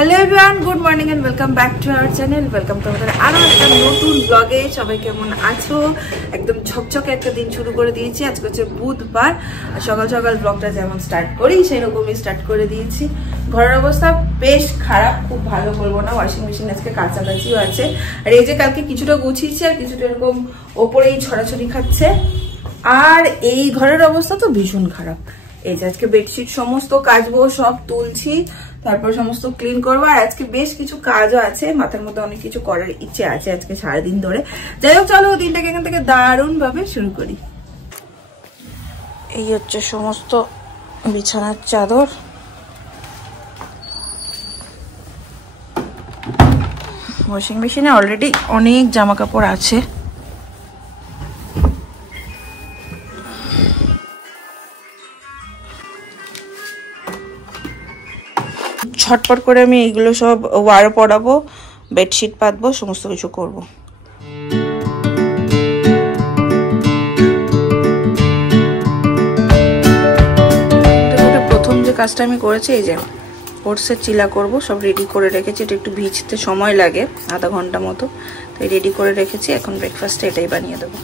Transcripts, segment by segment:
Hello everyone, good morning and welcome back to our channel. Welcome to আমাদের আরো একটা নতুন ব্লগে। সবাই কেমন আছো? একদম ঝকঝকে একটা দিন শুরু করে দিয়েছি। আজকে হচ্ছে বুধবার। সকাল সকাল ব্লগটা যেমন স্টার্ট করি সেরকমই স্টার্ট করে দিয়েছি। ঘরের অবস্থা বেশ খারাপ, খুব ভালো বলবো না। ওয়াশিং মেশিন আজকে কাছাকাছিও আছে। আর এই যে কালকে কিছুটা গুছিয়েছি আর কিছুটা এরকম ওপরেই ছড়াছড়ি খাচ্ছে। আর এই ঘরের অবস্থা তো ভীষণ খারাপ। এই যে আজকে বেডশিট সমস্ত কাচবো, সব তুলছি, তারপর সমস্ত ক্লিন করবো। আর আজকে বেশ কিছু কাজও আছে, মাথার মধ্যে অনেক কিছু করার ইচ্ছে আছে আজকে সারাদিন ধরে। যাই হোক, চলো দিনটাকে এখান থেকে দারুণ ভাবে শুরু করি। এই হচ্ছে সমস্ত বিছানার চাদর। ওয়াশিং মেশিনে অলরেডি অনেক জামা কাপড় আছে। ঝটপট করে আমি এইগুলো সব ওয়ার পড়াবো, বেডশিট পাতবো, সমস্ত কিছু করবো। প্রথম যে কাজটা আমি করেছি, এই যে ওটসের চিলা করব, সব রেডি করে রেখেছি। এটা একটু ভিজতে সময় লাগে, আধা ঘন্টা মতো, তাই রেডি করে রেখেছি। এখন ব্রেকফাস্টে এটাই বানিয়ে দেবো।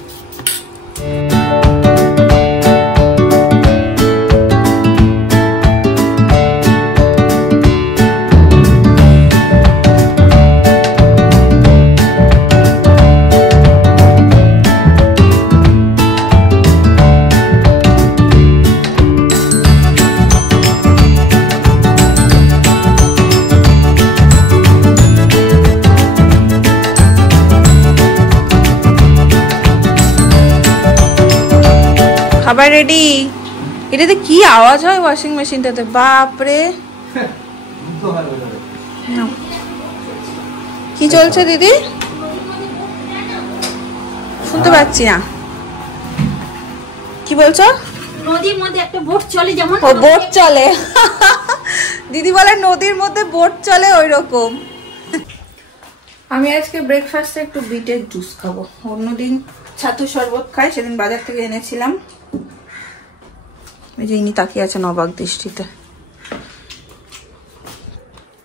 খাবার রেডি। এটাতে কি আওয়াজ হয় ওয়াশিং মেশিনটাতে, বাপরে! কি চলছে দিদি? শুনতে পাচ্ছি না, কি বলছো? নদীর মধ্যে একটা বোট চলে, যেমন ও বোট চলে। দিদি বলে নদীর মধ্যে বোট চলে, ওই রকম। আমি আজকে ব্রেকফাস্টে একটু বিটের জুস খাবো। অন্যদিন ছাতু শরবত খাই, সেদিন বাজার থেকে এনেছিলাম। এই যে ইনি তাকিয়ে আছেন অবাক দৃষ্টিতে।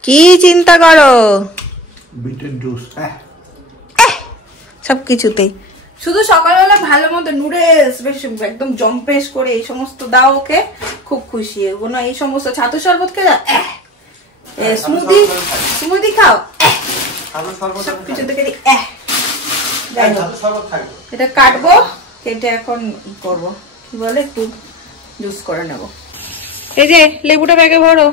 কি চিন্তা করো? বিটের জুস সবকিছুতেই। শুধু সকালবেলা ভালো মতো নুডলস বেশ একদম জম্পেশ করে এই সমস্ত দাও, ওকে খুব খুশি। কোনো এই সমস্ত ছাতু শরবত খেয়ে স্মুদি খাও, সবকিছু থেকে এটা কাটবো, কেটে এখন করবো কি বলে একটু জুস করে নেব। এই যে লেবুটা ব্যাগে ভরো।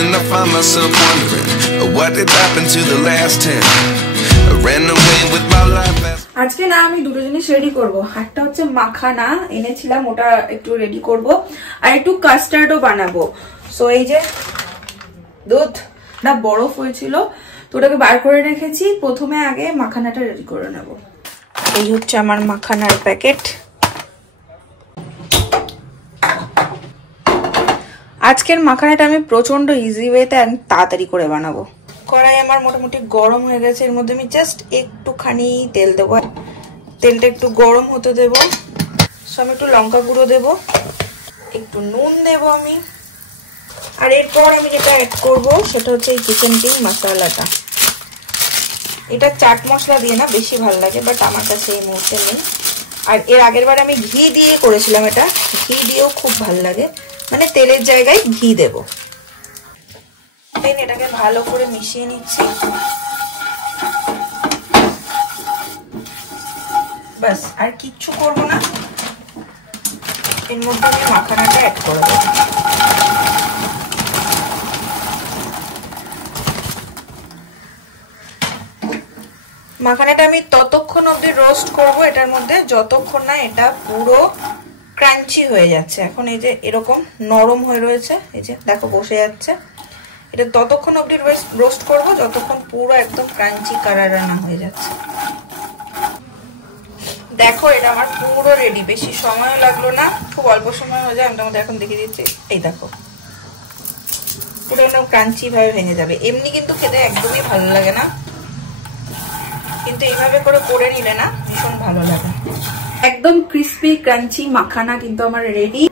And I find myself wondering what did happen to the last 10. I ran away with my life. আজকে না আমি দুটো জিনিস রেডি করব। একটা হচ্ছে মাখানা এনেছিলাম, ওটা একটু রেডি করব, আর একটু কাস্টার্ডও বানাবো। সো এই যে দুধটা বরফ হয়েছিল, তো ওটাকে বার করে রেখেছি। প্রথমে আগে মাখানাটা রেডি করে নেব। এই হচ্ছে আমার মাখানার প্যাকেট। আজকের মাখানাটা আমি প্রচন্ড ইজি ওয়েতে তাড়াতাড়ি করে বানাবো। কড়াই আমার মোটামুটি গরম হয়ে গেছে, এর মধ্যে আমি জাস্ট একটুখানি তেল দেবো। তেলটা একটু গরম হতে দেবো। আমি একটু লঙ্কা গুঁড়ো দেবো, একটু নুন দেবো আমি। আর এরপর আমি যেটা অ্যাড করবো সেটা হচ্ছে এই কিচেন কিং মশলাটা। এটা চাট মশলা দিয়ে না বেশি ভালো লাগে, বাট আমার কাছে এই মুহূর্তে নেই। আর এর আগের বার আমি ঘি দিয়ে করেছিলাম, এটা ঘি দিয়েও খুব ভালো লাগে, মানে তেলের জায়গায় ঘি দেব। এটাকে ভালো করে মিশিয়ে নিচ্ছি। বাস, আর কিচ্ছু করব না। এর মধ্যে আমি মাখানাটা অ্যাড করে দেব। মাখানাটা আমি ততক্ষণ অবধি রোস্ট করব এটার মধ্যে, যতক্ষণ না এটা পুরো ক্রাঞ্চি হয়ে যাচ্ছে। এখন এই যে এরকম নরম হয়ে রয়েছে, এই যে দেখো বসে যাচ্ছে। এটা ততক্ষণ অবধি রোস্ট করব যতক্ষণ পুরো একদম ক্রাঞ্চি কারারা না হয়ে যাচ্ছে। দেখো এটা আমার পুরো রেডি, বেশি সময় লাগলো না, খুব অল্প সময় হয়ে যায়। আমি তোমাদের এখন দেখিয়ে দিচ্ছি। এই দেখো পুরো একদম ক্রাঞ্চি ভাবে ভেঙে যাবে। এমনি কিন্তু খেতে একদমই ভালো লাগে না। কিন্তু এইভাবে করে করে নিলে না ভীষণ ভালো লাগে। একদম ক্রিস্পি ক্রাঞ্চি মাখানা কিন্তু আমার রেডি।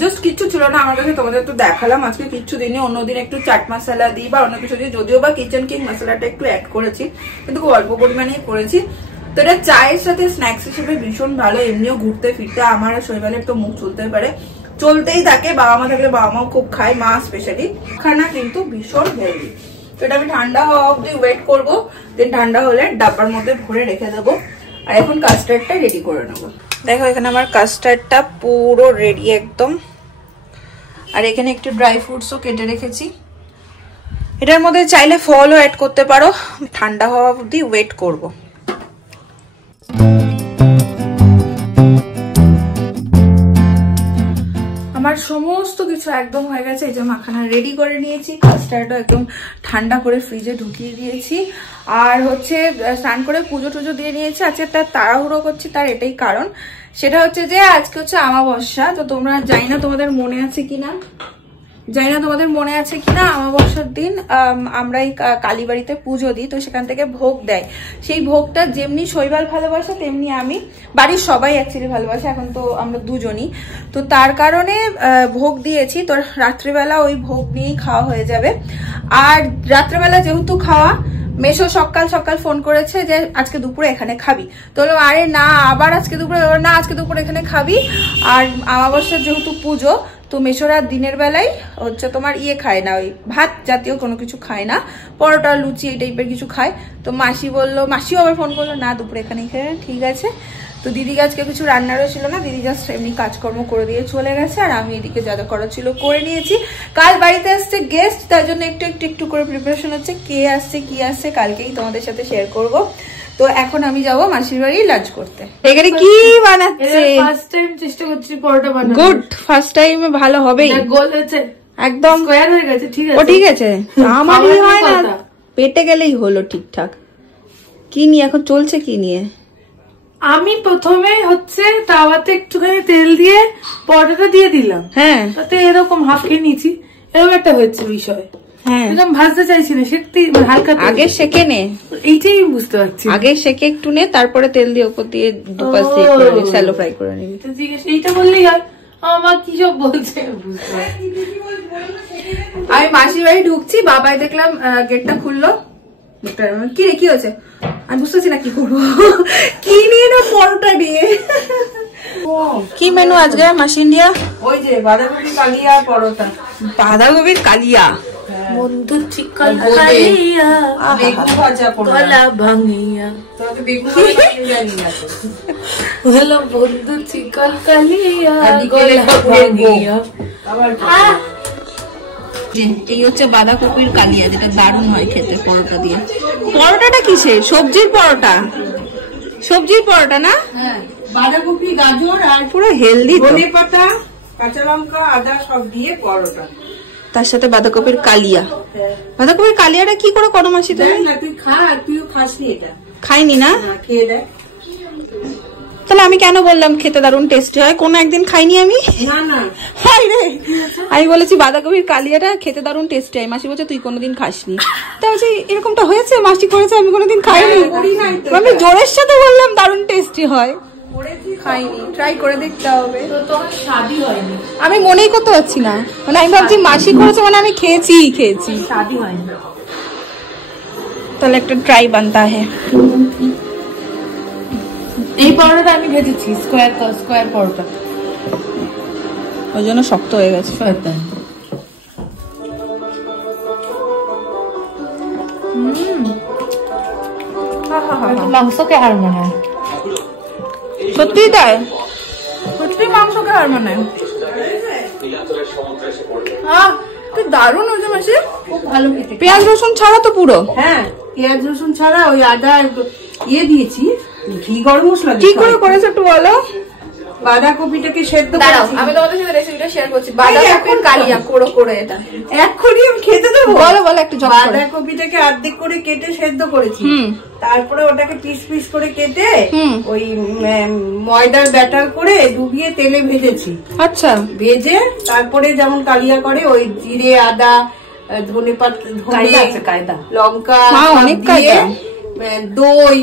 জাস্ট কিচ্ছু ছিল না আমার কাছে, তোমাদের তো দেখালাম। আজকে কিচ্ছু দিনই, অন্যদিন একটু চাট মশলা দিই বা অন্য কিছু দিই, যদিও বা কিচেন কিং মশলাটা একটু অ্যাড করেছি, কিন্তু খুব অল্প পরিমাণেই করেছি। তো এটা চায়ের সাথে স্ন্যাক্স হিসেবে ভীষণ ভালো। এমনিও ঘুরতে ফিরতে আমার আর শৈবালের তো মুখ চলতে পারে, চলতেই থাকে। বাবা মা থাকলে বাবা মাও খুব খায়, মা স্পেশালি। খানা কিন্তু ভীষণ হেলদি। তো এটা আমি ঠান্ডা হওয়া অবধি ওয়েট করবো, দেন ঠান্ডা হলে ডাব্বার মধ্যে ভরে রেখে দেবো। আর এখন কাস্টার্ডটা রেডি করে নেবো। দেখো এখানে আমার কাস্টার্ডটা পুরো রেডি একদম। আর এখানে একটু ড্রাই ফ্রুটসও কেটে রেখেছি। এটার মধ্যে চাইলে ফলও অ্যাড করতে পারো। ঠান্ডা হওয়া অবধি ওয়েট করবো। আমার সমস্ত কিছু একদম হয়ে গেছে। এই যে মাখানা রেডি করে নিয়েছি, কাস্টার্ডও একদম ঠান্ডা করে ফ্রিজে ঢুকিয়ে দিয়েছি। আর হচ্ছে স্নান করে পুজো টুজো দিয়ে নিয়েছি। আজকে তার তাড়াহুড়ো করছি, তার এটাই কারণ। সেটা হচ্ছে যে আজকে হচ্ছে অমাবস্যা। তো তোমরা জানি না তোমাদের মনে আছে কিনা, অমাবস্যার দিন আমরা এই কালীবাড়িতে পুজো দিই, তো সেখান থেকে ভোগ দেয়। সেই ভোগটা যেমনি শৈবাল ভালোবাসে তেমনি আমি, বাড়ির সবাই অ্যাকচুয়ালি ভালোবাসে, এখন তো আমরা দুজনই। তো তার কারণে ভোগ দিয়েছি। তো রাত্রিবেলা ওই ভোগ নিয়েই খাওয়া হয়ে যাবে। আর রাত্রিবেলা যেহেতু খাওয়া, মেশো সকাল সকাল ফোন করেছে যে আজকে দুপুরে এখানে খাবি। তো বললাম আরে না, আবার আজকে দুপুরে না, আজকে দুপুরে এখানে খাবি। আর অমাবস্যার যেহেতু পুজো, তো মেশোরা দিনের বেলায় হচ্ছে তোমার খায় না, ওই ভাত জাতীয় কোনো কিছু খায় না, পরোটা লুচি এই টাইপের কিছু খায়। তো মাসি বললো, মাসিও আবার ফোন করলো না দুপুরে এখানেই খেয়ে, ঠিক আছে। তো দিদি আজকে কিছু রান্নারও ছিল না, দিদি জাস্ট এমনি কাজকর্ম করে দিয়ে চলে গেছে। আর আমি এদিকে যা যা করা ছিল করে নিয়েছি। কাল বাড়িতে আসছে গেস্ট, তার জন্য একটু করে প্রিপারেশন হচ্ছে। কে আসছে কি আসছে কালকেই তোমাদের সাথে শেয়ার করব। তো এখন আমি যাবো মাসির বাড়ি লাঞ্চ করতে। এখানে কি বানাচ্ছে? ফার্স্ট টাইম চেষ্টা করছি পরোটা বানাতে। গুড, ফার্স্ট টাইমে ভালো হবেই। গোল হয়েছে, একদম স্কয়ার হয়ে গেছে, ঠিক আছে। ও ঠিক আছে, আমারই হয় না, পেটে গেলেই হলো ঠিকঠাক। কি নিয়ে এখন চলছে, কি নিয়ে? আমি প্রথমে হচ্ছে তাওয়াতে একটুখানি তেল দিয়ে পরোটাটা দিয়ে দিলাম। হ্যাঁ, তাতে এরকম হাফ খেয়ে নিয়েছি, এরকম একটা হচ্ছে বিষয়। হ্যাঁ, একদম ভাজতে চাইছি না, সেটাই হালকা আগে সেকে নে। এইটাই বুঝতে পারছি, আগে সেকে একটু নে, তারপরে তেল দিয়ে উপর দিয়ে দুপাশ দিয়ে করে নিবি, শ্যালো ফ্রাই করে নিবি। এইটা বললেই হয়। আমার কি সব বলছে বুঝতে পারছি। আমি মাসির বাড়ি ঢুকছি, বাবাই দেখলাম গেটটা খুললো। কি রে, কি হয়েছে? আমি বুঝতেছি না কি করবো, কি নিয়ে না পরোটা নিয়ে। কি মেনু আজকে মাসি ইন্ডিয়া? ওই যে বাঁধাকপি কালিয়া পরোটা। বাঁধাকপির কালিয়া, বন্ধু চিকন কালিয়া, বেগুন ভাজা গলা ভাঙিয়া। হলো বন্ধু চিকন কালিয়া, গলা ভাঙিয়া। এই হচ্ছে বাঁধাকপির কালিয়া, যেটা দারুণ হয় খেতে পরোটা দিয়ে। পরোটাটা কিসের? সবজির পরোটা, সবজির পরোটা না? বাঁধাকপি, গাজর আর পুরো হেলদি, ধনে পাতা, কাঁচা লঙ্কা, আদা সব দিয়ে পরোটা, তার সাথে বাঁধাকপির কালিয়া। বাঁধাকপির কালিয়াটা কি করে করো মাসি তুমি? তুই খা, তুইও খাসনি এটা? খাইনি না, খেয়ে দেখ। তাহলে আমি কেন বললাম খেতে দারুণ টেস্টি হয়? কোনো একদিন খাইনি আমি। না না, হাই রে, আমি বলেছি বাঁধাকপির কালিয়াটা খেতে দারুণ টেস্টি হয়। মাসি বলছে তুই কোনোদিন খাসনি। তা বলছি এরকমটা হয়েছে, মাসি করেছে, আমি কোনোদিন খাইনি। আমি জোরের সাথে বললাম দারুণ টেস্টি হয়, খাইনি, ট্রাই করে দেখতে হবে। তোমার শাদি হয়নি, আমি মনেই করতে পারছি না, মানে আমি ভাবছি মাসি করেছে মানে আমি খেয়েছি। শাদি হয়নি, তাহলে একটা ট্রাই বানতা है। এই পরোটা আমি ভেজেছি, স্কোয়ার পরোটা, ওই জন্য শক্ত হয়ে গেছে। মাংসকে হার মানায়, সত্যি তাই, সত্যি মাংসকে হার মানায়। দারুণ হয়েছে মাসি, খুব ভালো খেতে। পেঁয়াজ রসুন ছাড়া তো পুরো? হ্যাঁ, পেঁয়াজ রসুন ছাড়া, ওই আদা দিয়েছি, ঘি গরম মশলা। কি করে করেছে একটু বলো? বাঁধাকপিটাকে সেদ্ধ করেছি। আমি তোমাদের সাথে রেসিপিটা শেয়ার করছি। বাঁধাকপির কালিয়া করে এটা এক্ষুনি আমি খেতে দেবো। বলো একটু। বাঁধাকপিটাকে অর্ধেক করে কেটে সেদ্ধ করেছি, তারপরে ওটাকে পিস পিস করে কেটে ওই ময়দার ব্যাটার করে ডুবিয়ে তেলে ভেজেছি। আচ্ছা, ভেজে তারপরে যেমন কালিয়া করে ওই জিরে, আদা, ধনে পাতা, কায়দা আছে, কায়দা। লঙ্কা, অনেক দিয়ে কায়দা। দই,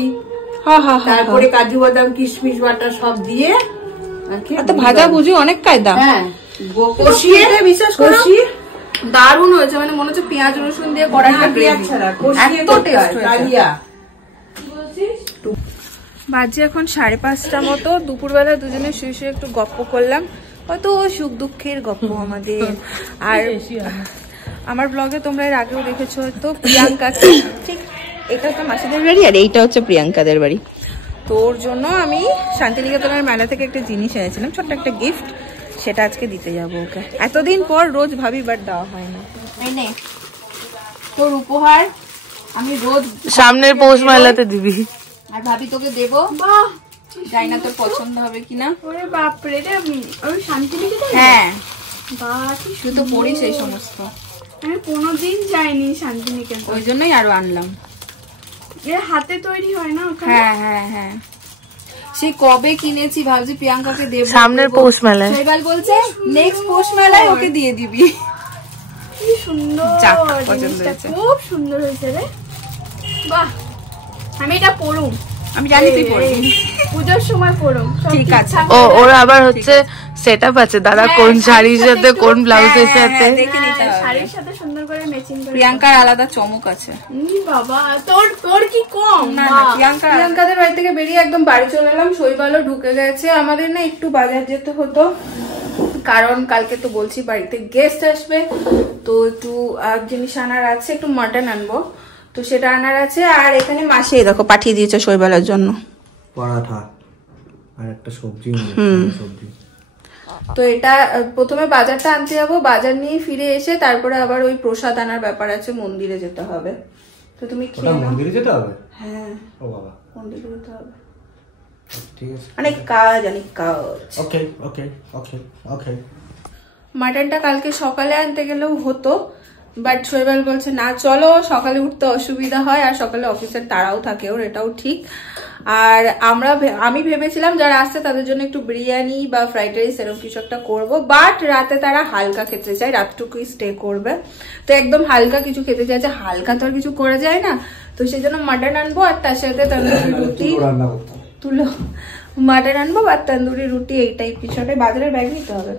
তারপরে তারপরে কাজু বাদাম কিশমিশ বাটা সব দিয়ে ভাজা ভুজি অনেক কায়দা। হ্যাঁ, কষিয়ে বিশ্বাস করো দারুণ হয়েছে, মানে মনে হচ্ছে পেঁয়াজ রসুন দিয়ে করা একটা গ্রেভি ছাড়া কষিয়ে এত টেস্ট হয়েছে। বাজে এখন 5:30 মতো, দুপুরবেলা দুজনে শুয়ে শুয়ে একটু গপ্প করলাম, কত সুখ দুঃখের গপ্প আমাদের। আর আমার ব্লগে তোমরা এর আগেও দেখেছো হয়তো প্রিয়াঙ্কাকে, ঠিক এটা হচ্ছে মাসিদের বাড়ি আর এইটা হচ্ছে প্রিয়াঙ্কাদের বাড়ি। তো ওর জন্য আমি শান্তিনিকেতনের মেলা থেকে একটা জিনিস এনেছিলাম, ছোট্ট একটা গিফট, সেটা আজকে দিতে যাবো ওকে। এতদিন পর রোজ ভাবি বাট দেওয়া হয় না। তোর উপহার আমি রোজ সামনের পৌষ মেলাতে দিবি, আর ভাবি তোকে দেবো। বাহ, জানি না তোর পছন্দ হবে কিনা। ওরে বাপরে, এটা ওই শান্তিনিকেতন? হ্যাঁ, বাহ, তুই তো পড়িস এই সমস্ত। আমি কোনোদিন যাইনি শান্তিনিকেতন, ওই জন্যই আরো আনলাম। এর হাতে তৈরি হয় না ওখানে? হ্যাঁ হ্যাঁ হ্যাঁ, সেই কবে কিনেছি, ভাবছি প্রিয়াঙ্কাকে দেবো। সামনের পৌষ মেলায়। শৈবাল বলছে নেক্সট পৌষ মেলায় ওকে দিয়ে দিবি। কি সুন্দর, যাক, পছন্দ জিনিসটা হয়েছে। খুব সুন্দর হয়েছে রে। বাহ, আমি এটা পরুম। আমি জানি তুই পড়বি, পূজার সময় পরুম। ঠিক আছে। ও ওর আবার হচ্ছে সেটআপ আছে, দাদা কোন শাড়ির সাথে কোন ব্লাউজের সাথে। দেখে নিতে হবে। শাড়ির সাথে সুন্দর করে ম্যাচিং করে। প্রিয়াঙ্কার আলাদা চমক আছে। বাবা, তোর কি কম? না না, প্রিয়াঙ্কাদের বাড়ি থেকে বেরিয়ে একদম বাড়ি চলে এলাম। শৈবালও ঢুকে গেছে। আমাদের না একটু বাজার যেতে হতো, কারণ কালকে তো বলছি বাড়িতে গেস্ট আসবে, তো একটু জিনিস আনার আছে, একটু মাটন আনবো, তো সেটা আনার আছে। আর এখানে মাসি দেখো পাঠিয়ে দিয়েছে শৈবালের জন্য পরাঠা আর একটা সবজি। সবজি তো এটা প্রথমে বাজারটা আনতে যাবো, বাজার নিয়ে ফিরে এসে তারপরে আবার ওই প্রসাদ আনার ব্যাপার আছে, মন্দিরে যেতে হবে। তো তুমি খেয়ে নাও। মন্দিরে যেতে হবে? হ্যাঁ, ও বাবা, মন্দিরে যেতে হবে, ঠিক আছে। অনেক কাজ, অনেক কাজ। ওকে ওকে ওকে ওকে। মাটনটা কালকে সকালে আনতে গেলেও হতো, বাট শৈবাল বলছে না চলো, সকালে উঠতে অসুবিধা হয় আর সকালে অফিসের তাড়াও থাকে ওর, এটাও ঠিক। আর আমি ভেবেছিলাম যারা আসছে তাদের জন্য একটু বিরিয়ানি বা ফ্রাইড রাইস এরকম কিছু একটা করবো, বাট রাতে তারা হালকা খেতে চায়, রাতটুকুই স্টে করবে, তো একদম হালকা কিছু খেতে চাইছে। হালকা তো আর কিছু করা যায় না, তো সেই জন্য মাটন আনবো আর তার সাথে তন্দুরি রুটি। তুলো, মাটন আনবো আর তন্দুরি রুটি, এই টাইপ কিছু একটা। বাজারের ব্যাগ নিতে হবে,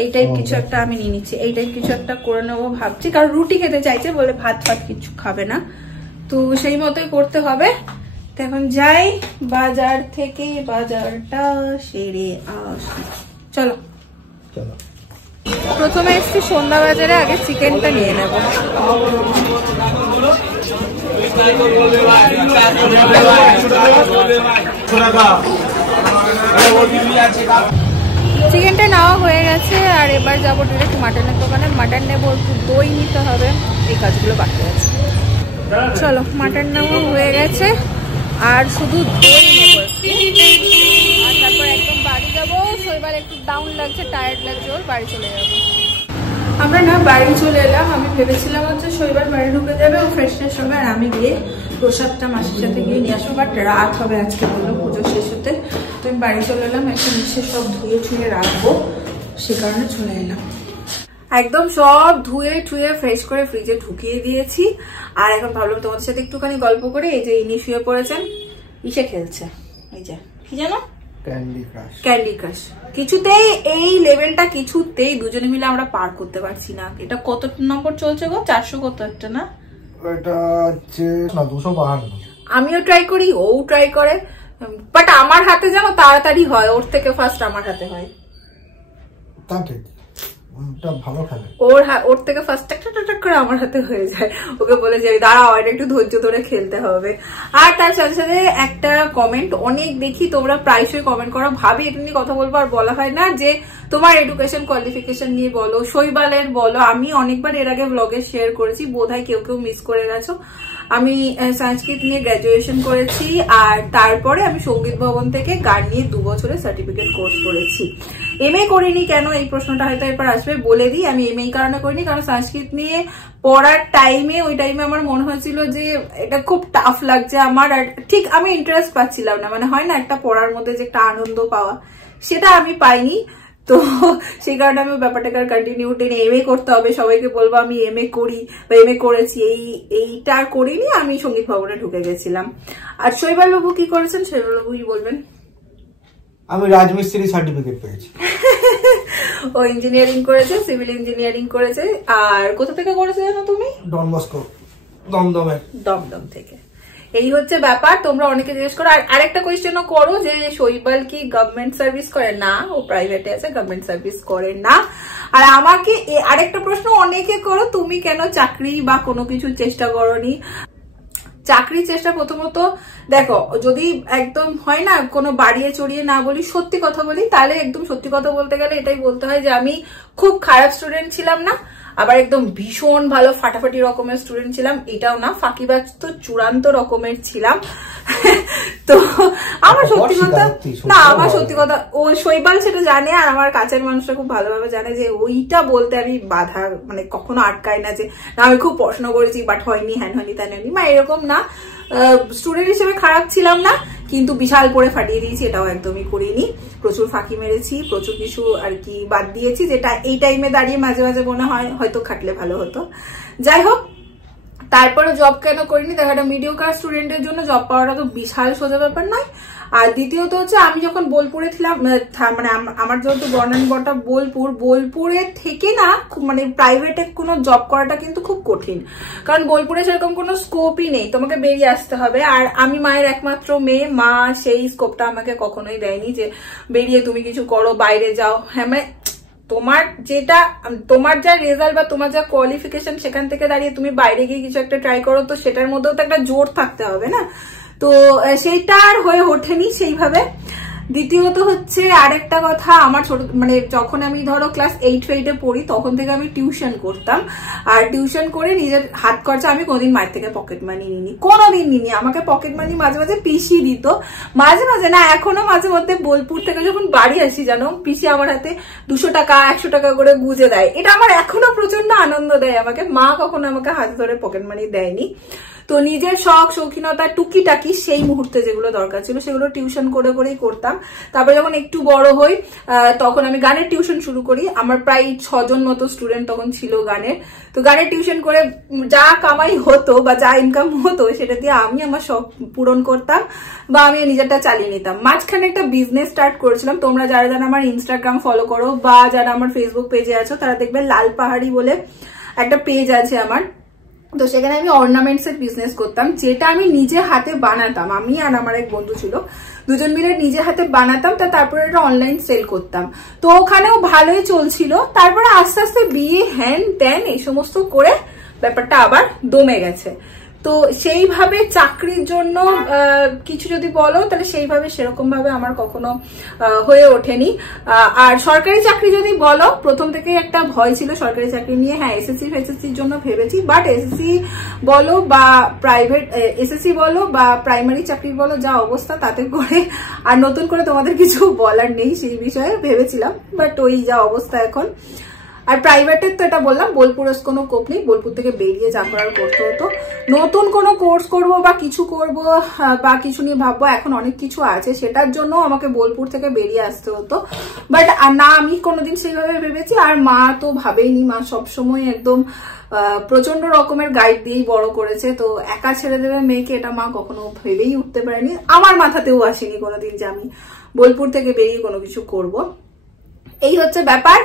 এই টাইপ কিছু একটা আমি নিয়ে নিচ্ছি, এই টাইপ কিছু একটা করে নেবো ভাবছি, কারণ রুটি খেতে চাইছে বলে ভাত ফাত কিছু খাবে না, তো সেই মতোই করতে হবে। তো এখন যাই বাজার থেকে, বাজারটা সেরে আসি, চলো। প্রথমে এসছি সন্ধ্যা বাজারে, আগে চিকেনটা নিয়ে নেব। চিকেনটা নেওয়া হয়ে গেছে, আর এবার যাবো ডিরেক্ট মাটনের দোকানে। মাটন নেবো, একটু দই নিতে হবে, এই কাজগুলো বাকি আছে। চলো, মাটন নেওয়া হয়ে গেছে আর শুধু দই নেবো আর তারপর একদম বাড়ি যাবো। শৈবাল একটু ডাউন লাগছে, টায়ার্ড লাগছে ওর, বাড়ি চলে যাবো। আমরা না বাড়ি চলে এলাম। আমি ভেবেছিলাম হচ্ছে শৈবাল বাড়ি ঢুকে যাবে, ও ফ্রেশনেস হবে, আর আমি গিয়ে প্রসাদটা মাসির সাথে গিয়ে নিয়ে আসবো, বাট রাত হবে আজকে বললো পুজো শেষ হতে। তো আমি বাড়ি চলে এলাম, একটা নিচে সব ধুয়ে ছুঁয়ে রাখবো, সে কারণে চলে এলাম। একদম সব ধুয়ে ঠুয়ে ফ্রেশ করে ফ্রিজে ঢুকিয়ে দিয়েছি, আর এখন ভাবলাম তোমাদের সাথে একটুখানি গল্প করে। এই যে ইনি শুয়ে পড়েছেন, ইসে খেলছে, এই যে কি জানো, ক্যান্ডি ক্রাশ। কিছুতেই এই লেভেলটা কিছুতেই দুজনে মিলে আমরা পার করতে পারছি না। এটা কত নম্বর চলছে গো? 400 কত একটা না, এটা হচ্ছে না 252। আমিও ট্রাই করি, ও ট্রাই করে, বাট আমার হাতে যেন তাড়াতাড়ি হয়, ওর থেকে ফার্স্ট আমার হাতে হয়। তা ঠিক, ওটা ভালো খেলে। ওর থেকে ফার্স্ট একটা করে আমার হাতে হয়ে যায়। ওকে বলে যে দাঁড়াও, এটা একটু ধৈর্য ধরে খেলতে হবে। আর তার সাথে সাথে একটা কমেন্ট অনেক দেখি, তোমরা প্রায়শই কমেন্ট করো, ভাবি এটা নিয়ে কথা বলবো আর বলা হয় না, যে তোমার এডুকেশন কোয়ালিফিকেশন নিয়ে বলো, শৈবালের বলো। আমি অনেকবার এর আগে ব্লগে শেয়ার করেছি, বোধহয় কেউ কেউ মিস করে গেছো। আমি সংস্কৃত নিয়ে গ্র্যাজুয়েশন করেছি, আর তারপরে আমি সঙ্গীত ভবন থেকে গান নিয়ে 2 বছরের সার্টিফিকেট কোর্স করেছি। এমএ করিনি কেন, এই প্রশ্নটা হয়তো এরপর আসবে, বলে দিই। আমি এমএ এই কারণে করিনি, কারণ সংস্কৃত নিয়ে পড়ার টাইমে, ওই টাইমে আমার মনে হয়েছিল যে এটা খুব টাফ লাগছে আমার, আর ঠিক আমি ইন্টারেস্ট পাচ্ছিলাম না। মানে হয় না একটা পড়ার মধ্যে যে একটা আনন্দ পাওয়া, সেটা আমি পাইনি। তো সেই কারণে আমি ব্যাপারটাকে কন্টিনিউ টেনে এমএ করতে হবে, সবাইকে বলবো আমি এমএ করি বা এমএ করেছি, এইটা আর করিনি, আমি সঙ্গীত ভবনে ঢুকে গেছিলাম। আর শৈবাল বাবু কি করেছেন, শৈবাল বাবু কি বলবেন? আমি রাজমিস্ত্রি সার্টিফিকেট পেয়েছি। ও ইঞ্জিনিয়ারিং করেছে, সিভিল ইঞ্জিনিয়ারিং করেছে। আর কোথা থেকে করেছে জানো তুমি? ডন বস্কো, দমদম থেকে। এই হচ্ছে ব্যাপার। তোমরা অনেকে জিজ্ঞেস করো। আর আরেকটা কোয়েশ্চেনও করো যে শৈবাল কি গভর্নমেন্ট সার্ভিস করে? না, ও প্রাইভেটে আছে, গভর্নমেন্ট সার্ভিস করে না। আর আমাকে আরেকটা প্রশ্ন অনেকে করো, তুমি কেন চাকরি বা কোনো কিছু চেষ্টা করোনি? চাকরির চেষ্টা প্রথমত দেখো, যদি একদম হয় না কোনো বাড়িয়ে চড়িয়ে না বলি, সত্যি কথা বলি, তাহলে একদম সত্যি কথা বলতে গেলে এটাই বলতে হয় যে আমি খুব খারাপ স্টুডেন্ট ছিলাম না, আবার একদম ভীষণ ভালো ফাটাফাটি রকমের স্টুডেন্ট ছিলাম এটাও না, ফাঁকিবাজ তো চূড়ান্ত রকমের ছিলাম। তো আমার সত্যি কথা না, আমার সত্যি কথা ও শৈবাল সেটা জানে, আর আমার কাছের মানুষরা খুব ভালোভাবে জানে যে ওইটা বলতে আমি বাধা মানে কখনো আটকাই না যে না আমি খুব পড়াশোনা করেছি বাট হয়নি, হ্যান হয়নি তা হয়নি, মা এরকম না। স্টুডেন্ট হিসেবে খারাপ ছিলাম না, কিন্তু বিশাল পড়ে ফাটিয়ে দিয়েছি এটাও একদমই করিনি। প্রচুর ফাঁকি মেরেছি, প্রচুর কিছু আর কি বাদ দিয়েছি, যেটা এই টাইমে দাঁড়িয়ে মাঝে মাঝে মনে হয় হয়তো খাটলে ভালো হতো। যাই হোক, তারপরে জব কেন করিনি, দেখো একটা মিডিওকার স্টুডেন্টের জন্য জব পাওয়াটা তো বিশাল সোজা ব্যাপার নয়। আর দ্বিতীয়ত হচ্ছে আমি যখন বোলপুরে ছিলাম, মানে আমার যেহেতু বর্ণানবটা বোলপুরের থেকে না মানে প্রাইভেটে কোনো জব করাটা কিন্তু খুব কঠিন, কারণ বোলপুরে সেরকম কোনো স্কোপই নেই, তোমাকে বেরিয়ে আসতে হবে। আর আমি মায়ের একমাত্র মেয়ে, মা সেই স্কোপটা আমাকে কখনোই দেয়নি যে বেরিয়ে তুমি কিছু করো, বাইরে যাও। হ্যাঁ, মানে তোমার যা রেজাল্ট বা তোমার যা কোয়ালিফিকেশন সেখান থেকে দাঁড়িয়ে তুমি বাইরে গিয়ে কিছু একটা ট্রাই করো, তো সেটার মধ্যেও তো একটা জোর থাকতে হবে না, তো সেইটা আর হয়ে ওঠেনি সেইভাবে। দ্বিতীয়ত হচ্ছে আরেকটা কথা, আমার ছোট মানে যখন আমি ধরো ক্লাস 8-8-এ পড়ি তখন থেকে আমি টিউশন করতাম, আর টিউশন করে নিজের হাত খরচা আমি কোনোদিন মায়ের থেকে পকেট মানি নিইনি, কোনোদিন নিইনি। আমাকে পকেট মানি মাঝে মাঝে পিসি দিত, মাঝে মাঝে না, এখনো মাঝে মধ্যে বোলপুর থেকে যখন বাড়ি আসি জানো, পিসি আমার হাতে 200 টাকা 100 টাকা করে গুঁজে দেয়, এটা আমার এখনো প্রচন্ড আনন্দ দেয় আমাকে। মা কখনো আমাকে হাতে ধরে পকেট মানি দেয়নি। তো নিজের শখ শৌখিনতা টুকিটাকি সেই মুহূর্তে যেগুলো দরকার ছিল সেগুলো টিউশন করে করেই করতাম। তারপরে যখন একটু বড় হই তখন আমি গানের টিউশন শুরু করি, আমার প্রায় 6 জন মতো স্টুডেন্ট তখন ছিল গানের। তো গানের টিউশন করে যা কামাই হতো বা যা ইনকাম হতো সেটা দিয়ে আমি আমার শখ পূরণ করতাম বা আমি নিজেরটা চালিয়ে নিতাম। মাঝখানে একটা বিজনেস স্টার্ট করেছিলাম, তোমরা যারা যারা আমার ইনস্টাগ্রাম ফলো করো বা যারা আমার ফেসবুক পেজে আছো তারা দেখবে লাল পাহাড়ি বলে একটা পেজ আছে আমার, তো সেখানে আমি অর্নামেন্টস এর বিজনেস করতাম, যেটা আমি নিজে হাতে বানাতাম, আমি আর আমার এক বন্ধু ছিল, দুজন মিলে নিজে হাতে বানাতাম, তারপরে এটা অনলাইন সেল করতাম। তো ওখানেও ভালোই চলছিল। তারপরে আস্তে আস্তে বিয়ে হ্যান ত্যান এই সমস্ত করে ব্যাপারটা আবার দমে গেছে। তো সেইভাবে চাকরির জন্য কিছু যদি বলো তাহলে সেইভাবে সেরকম ভাবে আমার কখনো হয়ে ওঠেনি। আর সরকারি চাকরি যদি বলো, প্রথম থেকে একটা ভয় ছিল সরকারি চাকরি নিয়ে। হ্যাঁ, এসএসসির জন্য ভেবেছি, বাট এসএসসি বলো বা প্রাইভেট এসএসসি বলো বা প্রাইমারি চাকরি বলো, যা অবস্থা তাতে করে আর নতুন করে তোমাদের কিছু বলার নেই সেই বিষয়ে। ভেবেছিলাম, বাট ওই যা অবস্থা এখন। আর প্রাইভেটের তো এটা বললাম, বোলপুরের কোনো কোপ নেই, বোলপুর থেকে বেরিয়ে যা করার করতে হতো। নতুন কোনো কোর্স করব বা কিছু করব বা কিছু নিয়ে ভাববো, এখন অনেক কিছু আছে, সেটার জন্য আমাকে বোলপুর থেকে বেরিয়ে আসতে হতো। বাট না, আমি কোনোদিন সেইভাবে ভেবেছি, আর মা তো ভাবেইনি, মা সবসময় একদম প্রচন্ড রকমের গাইড দিয়েই বড় করেছে। তো একা ছেড়ে দেবে মেয়েকে, এটা মা কখনো ভেবেই উঠতে পারেনি, আমার মাথাতেও আসেনি কোনোদিন যে আমি বোলপুর থেকে বেরিয়ে কোনো কিছু করব। এই হচ্ছে ব্যাপার।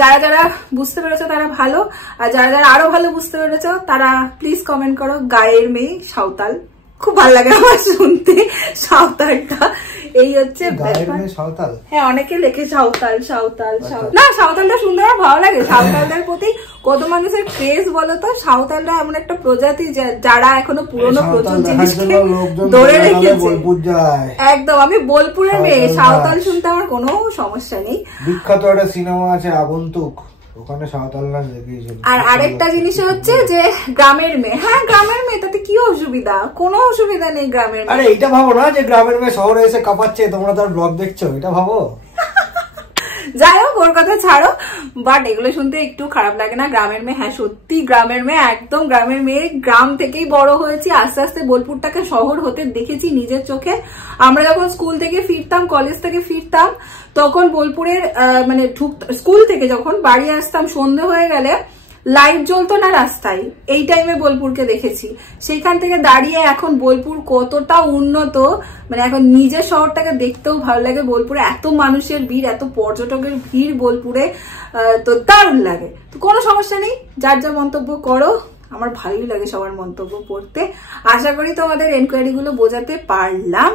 যারা যারা বুঝতে পেরেছো তারা ভালো, আর যারা যারা আরো ভালো বুঝতে পেরেছো তারা প্লিজ কমেন্ট করো। গায়ের মেয়ে সাঁওতাল, খুব ভালো লাগে আমার শুনতে সাঁওতালটা। এই হচ্ছে সাঁওতাল। হ্যাঁ, অনেকে লেখে সাঁওতাল সাঁওতাল সাঁওতাল, না সাঁওতালটা শুনতে আমার ভালো লাগে। সাঁওতালদের প্রতি কত মানুষের ক্রেজ বলো তো। সাঁওতালরা এমন একটা প্রজাতি যারা এখনো পুরনো প্রচুর জিনিসকে ধরে রেখেছে। একদম, আমি বোলপুরের মেয়ে, সাঁওতাল শুনতে আমার কোনো সমস্যা নেই। বিখ্যাত একটা সিনেমা আছে আগন্তুক, ওখানে সাঁওতাল নাচ দেখিয়েছিল। আর আরেকটা জিনিস হচ্ছে যে গ্রামের মেয়ে, হ্যাঁ গ্রামের মেয়ে, তাতে কি অসুবিধা? কোনো অসুবিধা নেই গ্রামের মেয়ে। আরে এটা ভাবো না যে গ্রামের মেয়ে শহরে এসে কাঁপাচ্ছে, তোমরা তার ব্লগ দেখছো, এটা ভাবো। যাই হোক ওর কথা ছাড়ো, বাট এগুলো শুনতে একটু খারাপ লাগে না? গ্রামের মেয়ে, হ্যাঁ সত্যি গ্রামের মেয়ে, একদম গ্রামের মেয়ে। গ্রাম থেকেই বড় হয়েছি, আস্তে আস্তে বোলপুরটাকে শহর হতে দেখেছি নিজের চোখে। আমরা যখন স্কুল থেকে ফিরতাম, কলেজ থেকে ফিরতাম, তখন বোলপুরের মানে স্কুল থেকে যখন বাড়ি আসতাম সন্ধ্যে হয়ে গেলে লাইট জ্বলতো না রাস্তায়, এই টাইমে বোলপুরকে দেখেছি। সেইখান থেকে দাঁড়িয়ে এখন বোলপুর কতটা উন্নত, মানে এখন নিজের শহরটাকে দেখতেও ভালো লাগে। বোলপুরে এত মানুষের ভিড়, এত পর্যটকের ভিড় বোলপুরে, তো দারুণ লাগে। তো কোনো সমস্যা নেই, যার যা মন্তব্য করো, আমার ভালোই লাগে সবার মন্তব্য পড়তে। আশা করি তোমাদের এনকোয়ারি গুলো বোঝাতে পারলাম।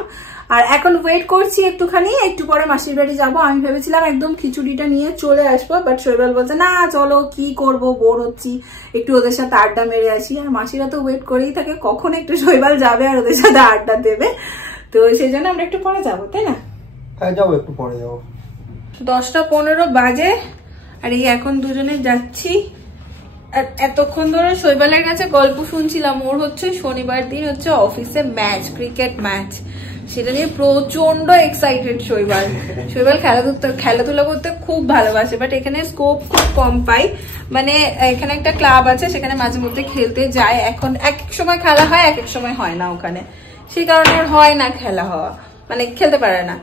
আর এখন ওয়েট করছি একটুখানি, একটু পরে মাসির বাড়ি যাবো। আমি ভেবেছিলাম একদম খিচুড়িটা নিয়ে চলে আসবো, বাট শৈবাল বলছে না চলো, কি করব, বোর হচ্ছি, একটু ওদের সাথে আড্ডা মেরে আসি। আর মাসিরা তো ওয়েট করেই থাকে কখন একটু শৈবাল যাবে আর ওদের সাথে আড্ডা দেবে। তো সেই জন্য আমরা একটু পরে যাবো, তাই না? হ্যাঁ যাবো, একটু পরে যাবো। 10টা 15 বাজে, আর এই এখন দুজনে যাচ্ছি। আর এতক্ষণ ধরে শৈবালের কাছে গল্প শুনছিলাম। ওর হচ্ছে শনিবার দিন হচ্ছে অফিসে ম্যাচ, ক্রিকেট ম্যাচ, সেটা নিয়ে প্রচন্ড এক্সাইটেড শৈবাল। শৈবাল খেলাধুলা করতে খুব ভালোবাসে, বাট এখানে স্কোপ খুব কম পাই। মানে এখানে একটা ক্লাব আছে, সেখানে মাঝে মধ্যে খেলতে যায়। এখন এক এক সময় খেলা হয়, এক এক সময় হয় না ওখানে, সেই কারণে ওর হয় না খেলা হওয়া, মানে খেলতে পারে না।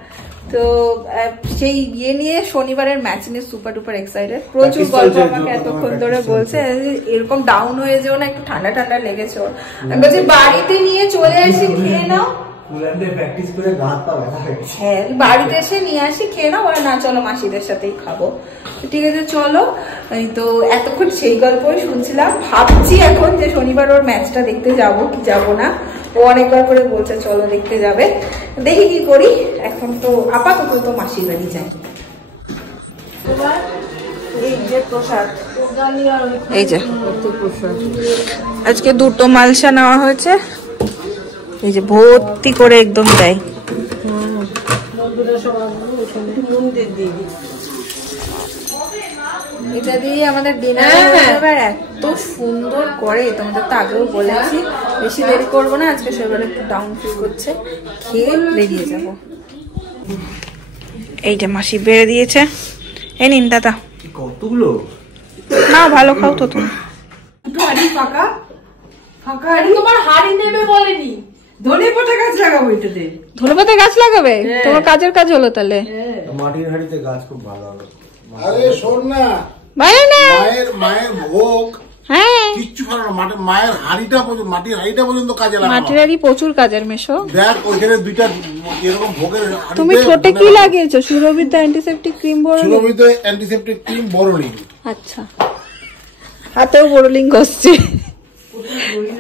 তো সেই ইয়ে নিয়ে শনিবারের ম্যাচ নিয়ে সুপার ডুপার এক্সাইটেড। প্রচুর গল্প আমাকে এতক্ষণ ধরে বলছে, এরকম ডাউন হয়ে যেও না, একটু ঠান্ডা ঠান্ডা লেগেছে ওর। আমি বলছি বাড়িতে নিয়ে চলে আসি, খেয়ে নাও। হ্যাঁ বাড়িতে এসে নিয়ে আসি, খেয়ে নাও। আর না চলো মাসিদের সাথেই খাবো। ঠিক আছে চলো। তো এতক্ষণ সেই গল্পই শুনছিলাম। ভাবছি এখন যে শনিবার ওর ম্যাচটা দেখতে যাব কি যাব না। ও অনেকবার করে বলছে চলো দেখতে যাবে, দেখি কি করি। এখন তো আপাতত তো মাসির বাড়ি যাই। এই যে প্রসাদ, এই যে আজকে 2টো মালসা নেওয়া হয়েছে, এই যে ভর্তি করে একদম দেয়। এটা দিয়ে আমাদের ডিনার এত সুন্দর করে, তোমাদের তো আগেও বলেছি। বেশি দেরি করবো না, আজকে সবাই একটু ডাউন ফিল করছে, খেয়ে বেরিয়ে যাবো। এই যে মাসি বেড়ে দিয়েছে, এই নিন দাদা। কতগুলো না ভালো খাও তো তুমি। দুটো হাড়ি ফাঁকা ফাঁকা, তোমার হাড়ি নেবে বলেনি, ধনেপাতা গাছ লাগাবো এটাতে। ধনেপাতা গাছ লাগাবে? তোমার কাজের কাজ হলো তাহলে। মাটির হাড়িতে গাছ খুব ভালো হবে। আরে শোন না, মায়ের ভোগ কিচ্ছু ভালো না, মায়ের হাড়িটা মাটির হাড়িটা পর্যন্ত কাজে লাগে। মাটির হাড়ি প্রচুর কাজের মেশো। দেখ ওইখানে 2টা এরকম ভোগের। তুমি ঠোঁটে কি লাগিয়েছো? সুরভিত অ্যান্টিসেপটিক ক্রিম, সুরভিত অ্যান্টিসেপটিক ক্রিম, বোরোলিন। আচ্ছা, হাতেও বোরোলিন ঘষছে।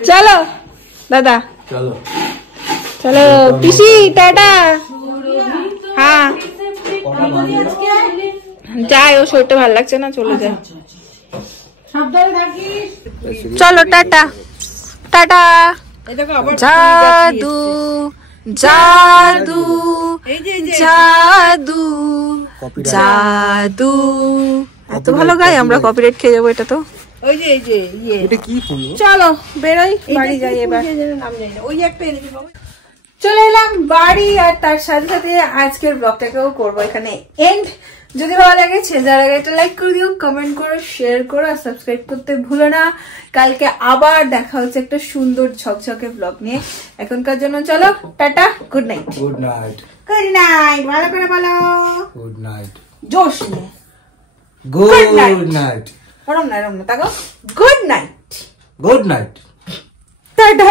চলো দাদা, চলো চলো পিসি, টাটা। হ্যাঁ যাই, ও শরীরটা ভালো লাগছে না, চলে যায়। চলো টাটা টাটা। জাদু জাদু জাদু জাদু, এত ভালো গাই আমরা, কপিরাইট খেয়ে যাবো এটা তো। ওই যে এই যে ইয়ে, এটা কি ফুল? চলো বেরোই, বাড়ি যাই এবার। নাম জানি না, ওই একটা এনেছি বাবা। চলে এলাম বাড়ি, আর তার সাথে সাথে আজকের ব্লগটাকেও করবো এখানে এন্ড। যদি ভালো লাগে যারা আগে একটা লাইক করে দিও, কমেন্ট করো, শেয়ার করো, আর সাবস্ক্রাইব করতে ভুলো না। কালকে আবার দেখা হচ্ছে একটা সুন্দর ঝকঝকে ব্লগ নিয়ে। এখনকার জন্য চলো tata, good night. Good night. Good night, ভালো করে বলো। Good night. জোশ নিয়ে গুড নাইট। ওরম না তাকো। Good night. Good night. Tata.